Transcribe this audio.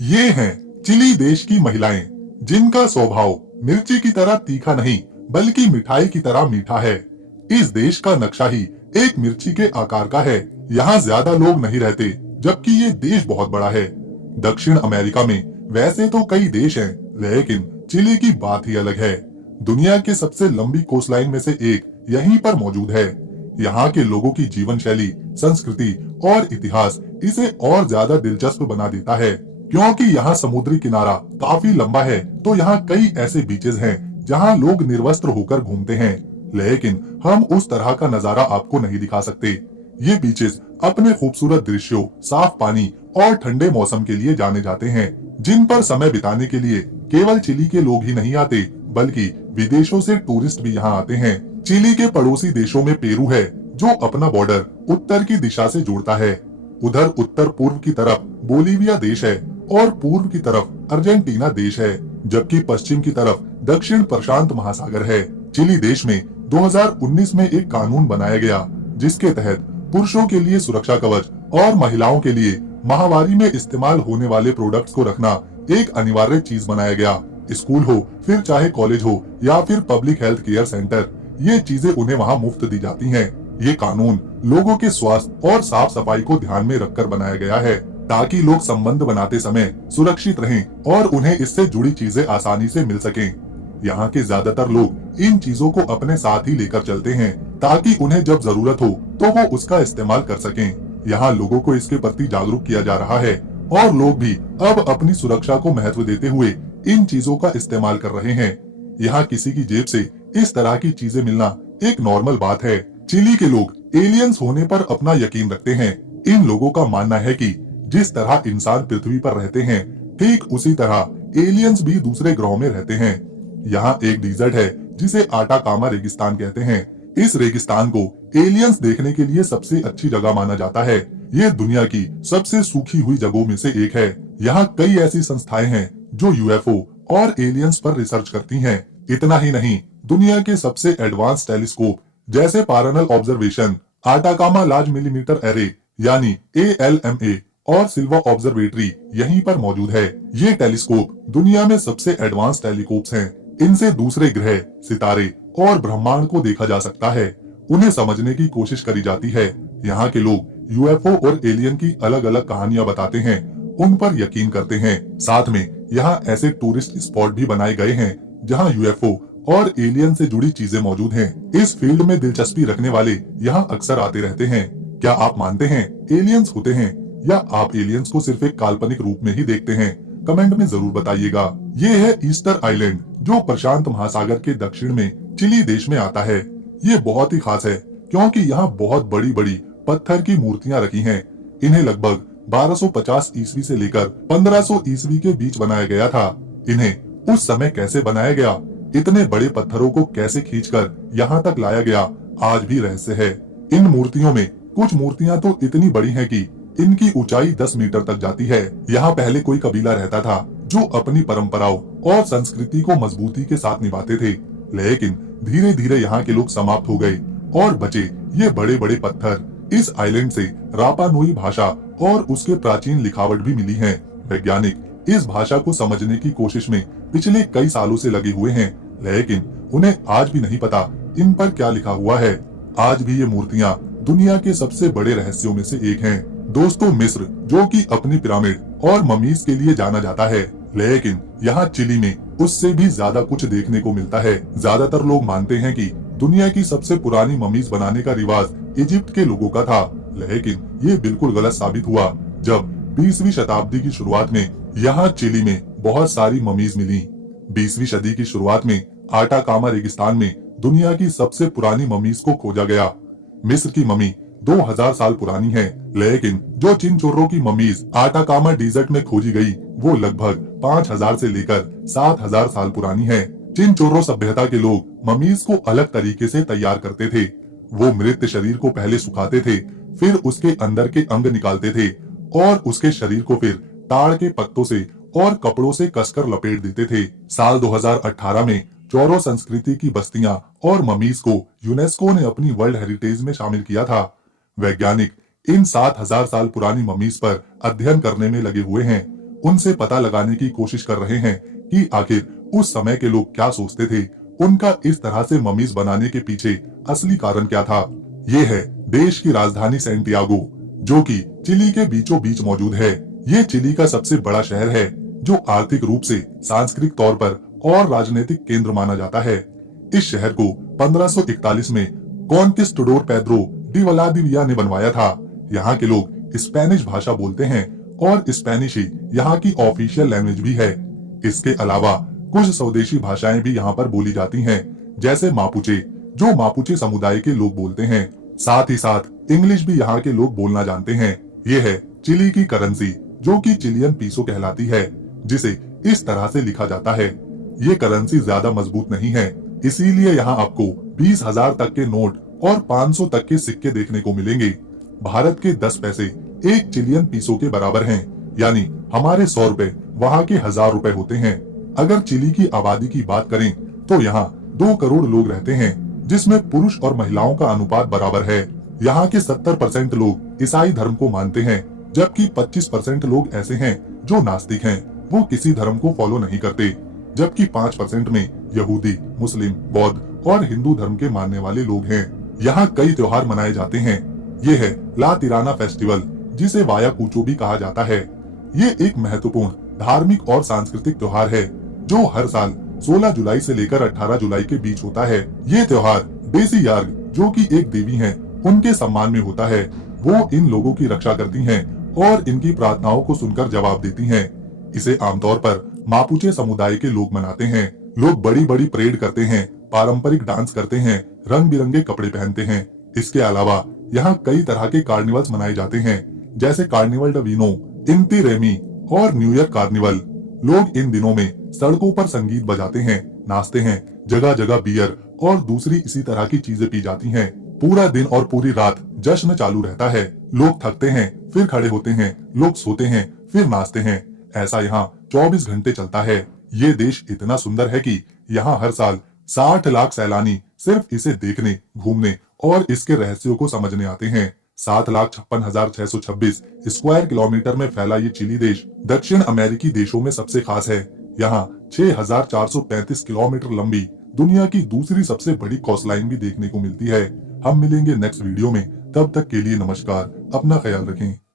ये हैं चिली देश की महिलाएं, जिनका स्वभाव मिर्ची की तरह तीखा नहीं बल्कि मिठाई की तरह मीठा है। इस देश का नक्शा ही एक मिर्ची के आकार का है। यहाँ ज्यादा लोग नहीं रहते, जबकि ये देश बहुत बड़ा है। दक्षिण अमेरिका में वैसे तो कई देश हैं, लेकिन चिली की बात ही अलग है। दुनिया के सबसे लंबी कोस्टलाइन में से एक यहीं पर मौजूद है। यहाँ के लोगों की जीवन शैली, संस्कृति और इतिहास इसे और ज्यादा दिलचस्प बना देता है। क्योंकि यहाँ समुद्री किनारा काफी लंबा है, तो यहाँ कई ऐसे बीचेस हैं जहाँ लोग निर्वस्त्र होकर घूमते हैं। लेकिन हम उस तरह का नजारा आपको नहीं दिखा सकते। ये बीचेस अपने खूबसूरत दृश्यों, साफ पानी और ठंडे मौसम के लिए जाने जाते हैं, जिन पर समय बिताने के लिए केवल चिली के लोग ही नहीं आते, बल्कि विदेशों से टूरिस्ट भी यहाँ आते हैं। चिली के पड़ोसी देशों में पेरू है, जो अपना बॉर्डर उत्तर की दिशा से जोड़ता है। उधर उत्तर पूर्व की तरफ बोलीविया देश है और पूर्व की तरफ अर्जेंटीना देश है, जबकि पश्चिम की तरफ दक्षिण प्रशांत महासागर है। चिली देश में 2019 में एक कानून बनाया गया, जिसके तहत पुरुषों के लिए सुरक्षा कवच और महिलाओं के लिए माहवारी में इस्तेमाल होने वाले प्रोडक्ट्स को रखना एक अनिवार्य चीज बनाया गया। स्कूल हो, फिर चाहे कॉलेज हो या फिर पब्लिक हेल्थ केयर सेंटर, ये चीजें उन्हें वहाँ मुफ्त दी जाती हैं। ये कानून लोगों के स्वास्थ्य और साफ सफाई को ध्यान में रखकर बनाया गया है, ताकि लोग संबंध बनाते समय सुरक्षित रहें और उन्हें इससे जुड़ी चीजें आसानी से मिल सकें। यहाँ के ज्यादातर लोग इन चीजों को अपने साथ ही लेकर चलते हैं, ताकि उन्हें जब जरूरत हो तो वो उसका इस्तेमाल कर सकें। यहाँ लोगों को इसके प्रति जागरूक किया जा रहा है और लोग भी अब अपनी सुरक्षा को महत्व देते हुए इन चीजों का इस्तेमाल कर रहे हैं। यहाँ किसी की जेब से इस तरह की चीजें मिलना एक नॉर्मल बात है। चिली के लोग एलियंस होने पर अपना यकीन रखते हैं। इन लोगों का मानना है कि जिस तरह इंसान पृथ्वी पर रहते हैं, ठीक उसी तरह एलियंस भी दूसरे ग्रहों में रहते हैं। यहाँ एक डिजर्ट है जिसे आटाकामा रेगिस्तान कहते हैं। इस रेगिस्तान को एलियंस देखने के लिए सबसे अच्छी जगह माना जाता है। ये दुनिया की सबसे सूखी हुई जगहों में से एक है। यहाँ कई ऐसी संस्थाएं हैं जो यूएफओ और एलियंस पर रिसर्च करती हैं। इतना ही नहीं, दुनिया के सबसे एडवांस टेलीस्कोप जैसे parallel observation, Atacama large millimetre array यानी ALMA और सिल्वा ऑब्जर्वेटरी यहीं पर मौजूद है। ये टेलीस्कोप दुनिया में सबसे एडवांस टेलीस्कोप्स हैं। इनसे दूसरे ग्रह, सितारे और ब्रह्मांड को देखा जा सकता है। उन्हें समझने की कोशिश करी जाती है। यहाँ के लोग यूएफओ और एलियन की अलग अलग कहानियां बताते हैं, उन पर यकीन करते हैं। साथ में यहाँ ऐसे टूरिस्ट स्पॉट भी बनाए गए हैं जहाँ यूएफओ और एलियन से जुड़ी चीजें मौजूद हैं। इस फील्ड में दिलचस्पी रखने वाले यहाँ अक्सर आते रहते हैं। क्या आप मानते हैं एलियंस होते हैं, या आप एलियंस को सिर्फ एक काल्पनिक रूप में ही देखते हैं? कमेंट में जरूर बताइएगा। ये है ईस्टर आइलैंड, जो प्रशांत महासागर के दक्षिण में चिली देश में आता है। ये बहुत ही खास है क्योंकि यहाँ बहुत बड़ी बड़ी पत्थर की मूर्तियाँ रखी हैं। इन्हें लगभग 1250 ईस्वी से लेकर 1500 ईस्वी के बीच बनाया गया था। इन्हें उस समय कैसे बनाया गया, इतने बड़े पत्थरों को कैसे खींचकर यहाँ तक लाया गया, आज भी रहस्य है। इन मूर्तियों में कुछ मूर्तियाँ तो इतनी बड़ी हैं कि इनकी ऊंचाई 10 मीटर तक जाती है। यहाँ पहले कोई कबीला रहता था जो अपनी परंपराओं और संस्कृति को मजबूती के साथ निभाते थे, लेकिन धीरे धीरे यहाँ के लोग समाप्त हो गए और बचे ये बड़े बड़े पत्थर। इस आइलैंड से रापा नुई भाषा और उसके प्राचीन लिखावट भी मिली है। वैज्ञानिक इस भाषा को समझने की कोशिश में पिछले कई सालों से लगे हुए हैं, लेकिन उन्हें आज भी नहीं पता इन पर क्या लिखा हुआ है। आज भी ये मूर्तियाँ दुनिया के सबसे बड़े रहस्यों में से एक हैं। दोस्तों, मिस्र जो कि अपनी पिरामिड और ममीज के लिए जाना जाता है, लेकिन यहाँ चिली में उससे भी ज्यादा कुछ देखने को मिलता है। ज्यादातर लोग मानते हैं कि दुनिया की सबसे पुरानी ममीज बनाने का रिवाज इजिप्ट के लोगों का था, लेकिन ये बिल्कुल गलत साबित हुआ जब 20वीं शताब्दी की शुरुआत में यहाँ चिली में बहुत सारी ममीज मिली। 20वीं सदी की शुरुआत में आटाकामा रेगिस्तान में दुनिया की सबसे पुरानी ममीज को खोजा गया। मिस्र की ममी 2000 साल पुरानी है, लेकिन जो चिनचोर्रो की ममीज आटाकामा डिजर्ट में खोजी गई वो लगभग 5000 से लेकर 7000 साल पुरानी है। चिनचोर्रो सभ्यता के लोग ममीज को अलग तरीके से तैयार करते थे। वो मृत शरीर को पहले सुखाते थे, फिर उसके अंदर के अंग निकालते थे और उसके शरीर को फिर ताड़ के पत्तों से और कपड़ों से कसकर लपेट देते थे। साल 2018 में चोरो संस्कृति की बस्तियां और ममीज को यूनेस्को ने अपनी वर्ल्ड हेरिटेज में शामिल किया था। वैज्ञानिक इन 7000 साल पुरानी ममीज पर अध्ययन करने में लगे हुए हैं। उनसे पता लगाने की कोशिश कर रहे हैं कि आखिर उस समय के लोग क्या सोचते थे, उनका इस तरह से ममीज बनाने के पीछे असली कारण क्या था। ये है देश की राजधानी सैंटियागो, जो कि चिली के बीचों बीच मौजूद है। ये चिली का सबसे बड़ा शहर है, जो आर्थिक रूप से, सांस्कृतिक तौर पर और राजनीतिक केंद्र माना जाता है। इस शहर को 1541 में कॉन्किस्टाडोर पेड्रो डी वलादिविया ने बनवाया था। यहाँ के लोग स्पेनिश भाषा बोलते हैं और स्पेनिश ही यहाँ की ऑफिशियल लैंग्वेज भी है। इसके अलावा कुछ स्वदेशी भाषाएं भी यहाँ पर बोली जाती हैं, जैसे मापुचे, जो मापुचे समुदाय के लोग बोलते हैं। साथ ही साथ इंग्लिश भी यहाँ के लोग बोलना जानते हैं। ये है चिली की करेंसी, जो कि चिलियन पीसो कहलाती है, जिसे इस तरह से लिखा जाता है। ये करेंसी ज्यादा मजबूत नहीं है, इसीलिए यहाँ आपको 20,000 तक के नोट और 500 तक के सिक्के देखने को मिलेंगे। भारत के 10 पैसे एक चिलियन पीसो के बराबर हैं, यानी हमारे 100 रुपए वहाँ के 1000 रुपए होते हैं। अगर चिली की आबादी की बात करें तो यहाँ 2 करोड़ लोग रहते हैं, जिसमें पुरुष और महिलाओं का अनुपात बराबर है। यहाँ के 70% लोग ईसाई धर्म को मानते हैं, जबकि 25% लोग ऐसे हैं जो नास्तिक हैं, वो किसी धर्म को फॉलो नहीं करते, जबकि 5% में यहूदी, मुस्लिम, बौद्ध और हिंदू धर्म के मानने वाले लोग हैं। यहाँ कई त्योहार मनाए जाते हैं। ये है ला तिराना फेस्टिवल, जिसे वाया कूचो भी कहा जाता है। ये एक महत्वपूर्ण धार्मिक और सांस्कृतिक त्योहार है, जो हर साल 16 जुलाई से लेकर 18 जुलाई के बीच होता है। ये त्योहार डेसी यार्ग, जो कि एक देवी हैं, उनके सम्मान में होता है। वो इन लोगों की रक्षा करती हैं और इनकी प्रार्थनाओं को सुनकर जवाब देती हैं। इसे आमतौर पर मापुचे समुदाय के लोग मनाते हैं। लोग बड़ी बड़ी परेड करते हैं, पारंपरिक डांस करते हैं, रंग बिरंगे कपड़े पहनते हैं। इसके अलावा यहाँ कई तरह के कार्निवल्स मनाए जाते हैं, जैसे कार्निवल ड वीनो, इंती रेमी और न्यू ईयर कार्निवल। लोग इन दिनों में सड़कों पर संगीत बजाते हैं, नाचते हैं, जगह जगह बियर और दूसरी इसी तरह की चीजें पी जाती हैं। पूरा दिन और पूरी रात जश्न चालू रहता है। लोग थकते हैं, फिर खड़े होते हैं, लोग सोते हैं, फिर नाचते हैं। ऐसा यहाँ 24 घंटे चलता है। ये देश इतना सुंदर है कि यहाँ हर साल 60 लाख सैलानी सिर्फ इसे देखने, घूमने और इसके रहस्यों को समझने आते हैं। 7,56,626 स्क्वायर किलोमीटर में फैला ये चिली देश दक्षिण अमेरिकी देशों में सबसे खास है। यहाँ 6,435 किलोमीटर लंबी दुनिया की दूसरी सबसे बड़ी कोस्टलाइन भी देखने को मिलती है। हम मिलेंगे नेक्स्ट वीडियो में, तब तक के लिए नमस्कार, अपना ख्याल रखें।